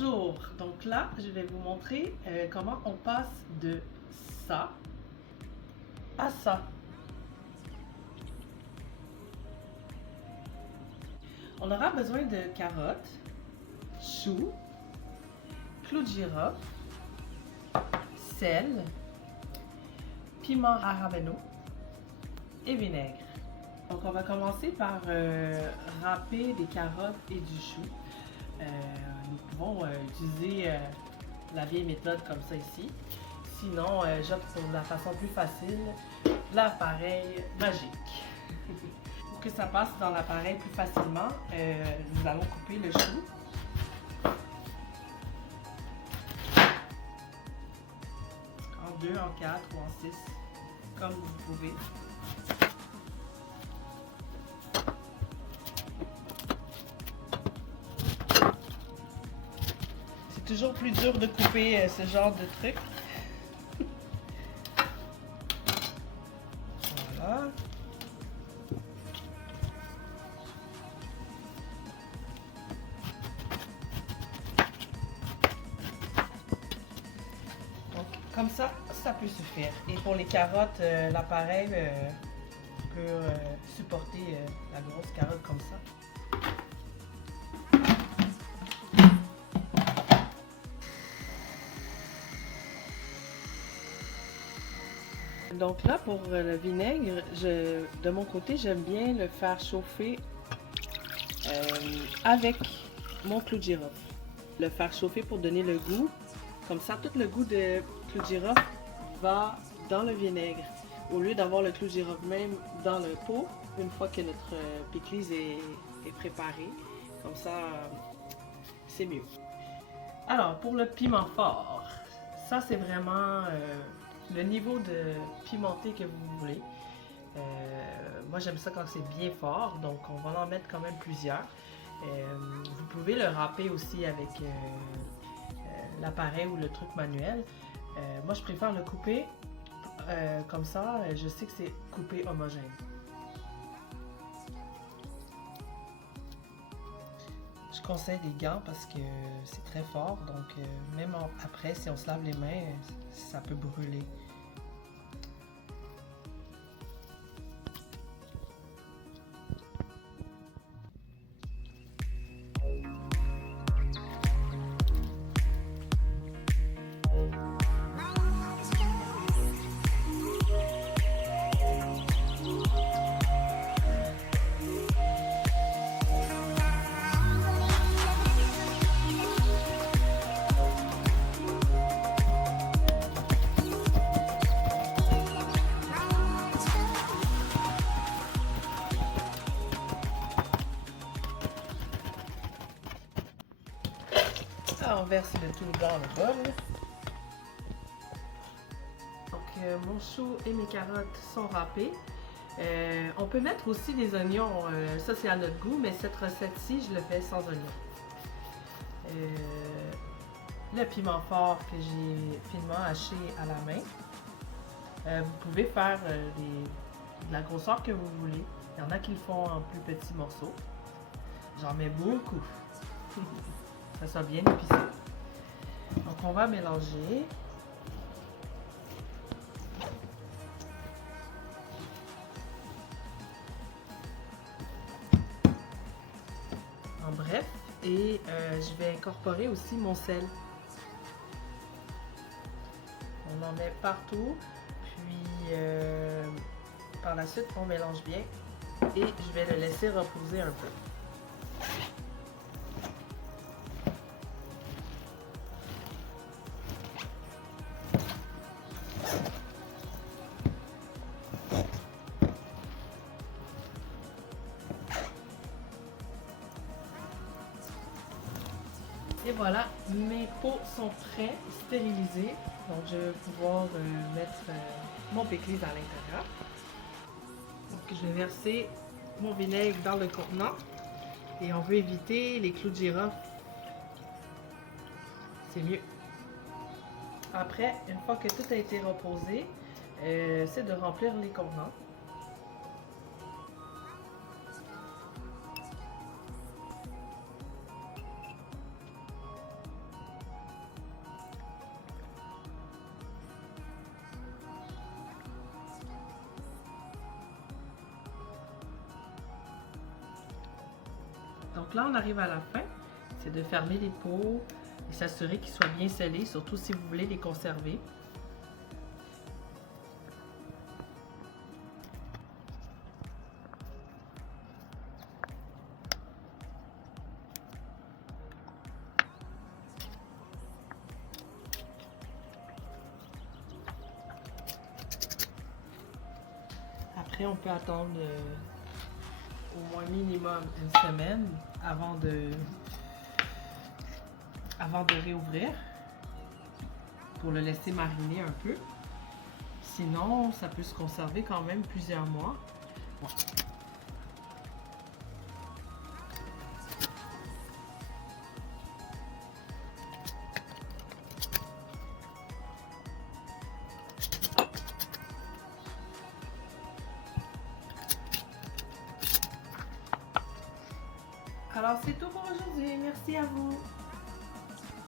Bonjour, donc là je vais vous montrer comment on passe de ça à ça. On aura besoin de carottes, choux, clous de girofle, sel, piment habanero et vinaigre. Donc on va commencer par râper des carottes et du chou. Nous pouvons utiliser la vieille méthode comme ça ici. Sinon, j'opte pour la façon plus facile, l'appareil magique. Pour que ça passe dans l'appareil plus facilement, nous allons couper le chou. En 2, en 4 ou en 6, comme vous pouvez. C'est toujours plus dur de couper ce genre de truc. Voilà. Donc, comme ça peut suffire. Et pour les carottes, l'appareil peut supporter la grosse carotte comme ça. Donc là, pour le vinaigre, de mon côté, j'aime bien le faire chauffer avec mon clou de girofle. Le faire chauffer pour donner le goût. Comme ça, tout le goût de clou de girofle va dans le vinaigre. Au lieu d'avoir le clou de girofle même dans le pot, une fois que notre pickles est préparé. Comme ça, c'est mieux. Alors, pour le piment fort, ça c'est vraiment le niveau de pimenté que vous voulez. Moi j'aime ça quand c'est bien fort, donc on va en mettre quand même plusieurs. Vous pouvez le râper aussi avec l'appareil ou le truc manuel. Moi je préfère le couper comme ça, je sais que c'est coupé homogène. Je conseille des gants parce que c'est très fort, donc même après, si on se lave les mains, ça peut brûler. On verse le tout dans le bol. Donc mon chou et mes carottes sont râpés. On peut mettre aussi des oignons, ça c'est à notre goût, mais cette recette-ci, je le fais sans oignons. Le piment fort que j'ai finement haché à la main. Vous pouvez faire de la grosseur que vous voulez. Il y en a qui le font en plus petits morceaux. J'en mets beaucoup. Ça soit bien épicé. Donc on va mélanger. En bref, et je vais incorporer aussi mon sel. On en met partout, puis par la suite on mélange bien et je vais le laisser reposer un peu. Et voilà, mes pots sont prêts, stérilisés. Donc je vais pouvoir mettre mon pickles à l'intérieur. Donc je vais verser mon vinaigre dans le contenant. Et on veut éviter les clous de girofle. C'est mieux. Après, une fois que tout a été reposé, c'est de remplir les contenants. Donc là, on arrive à la fin. C'est de fermer les pots et s'assurer qu'ils soient bien scellés, surtout si vous voulez les conserver. Après, on peut attendre au moins minimum une semaine avant de réouvrir pour le laisser mariner un peu. Sinon, ça peut se conserver quand même plusieurs mois. Ouais. Alors, c'est tout pour aujourd'hui. Merci à vous.